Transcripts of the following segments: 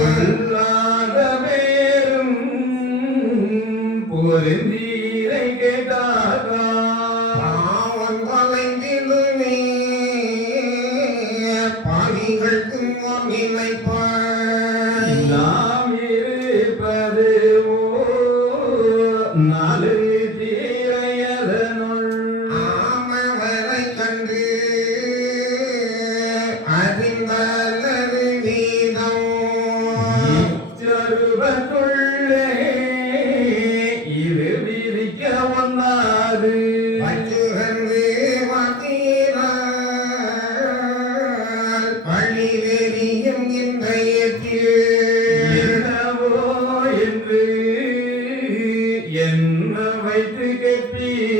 பொழுது என்ன வைத்து கேட்பீர்.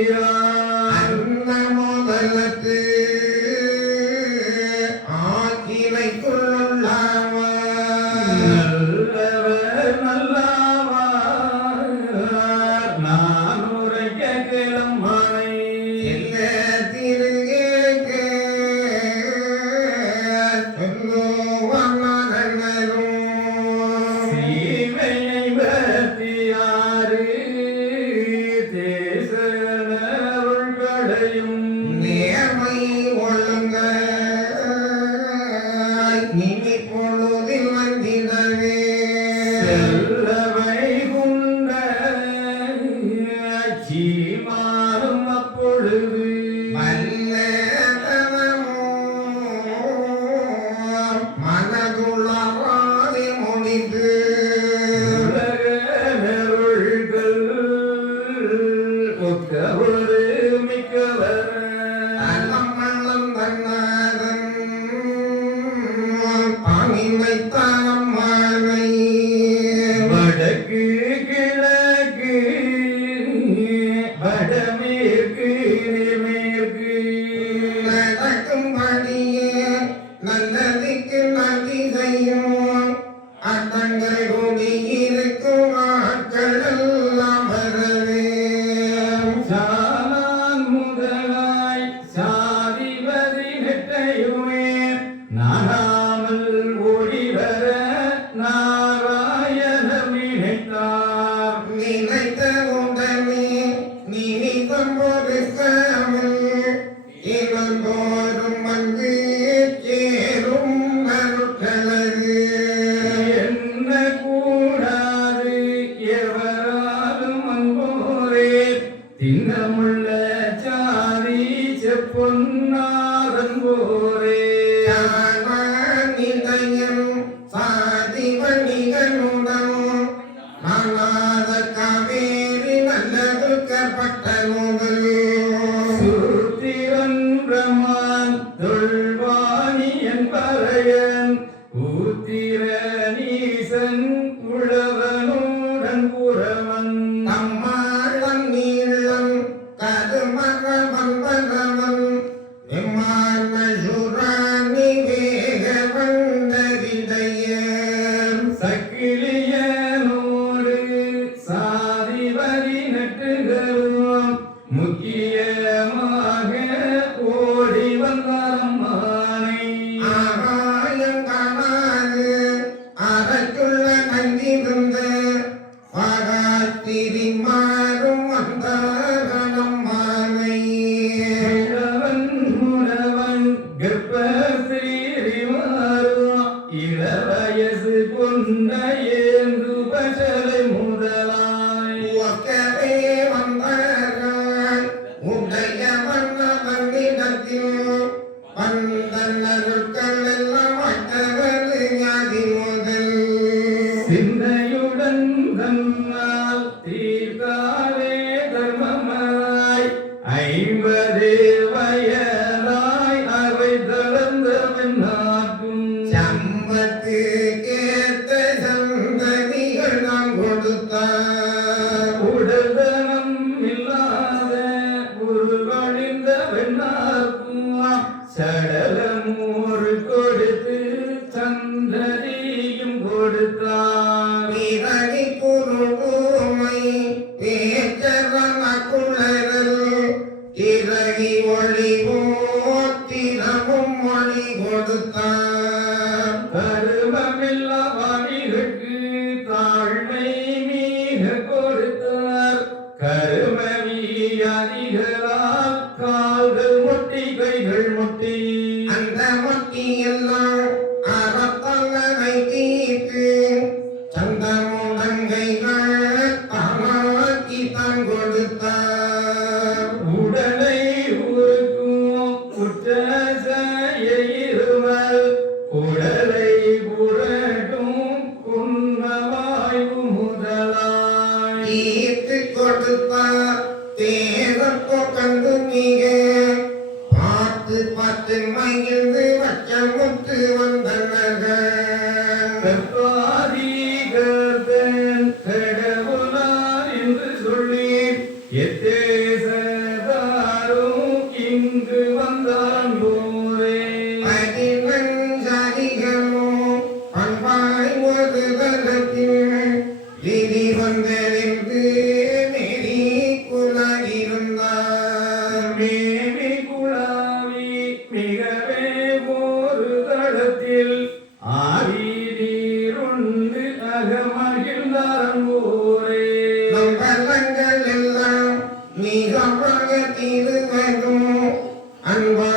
ngày ta Yeah. வந்தனருக்கள் தீர்த்து கொடுப்பார். தேவர் புகழ்ந்து நீங்க. பார்த்து பார்த்து மகிழ்ந்து வச்சம் முத்து வந்தனர்கள் கடவுளார் என்று சொல்லி எத்தே কিংবা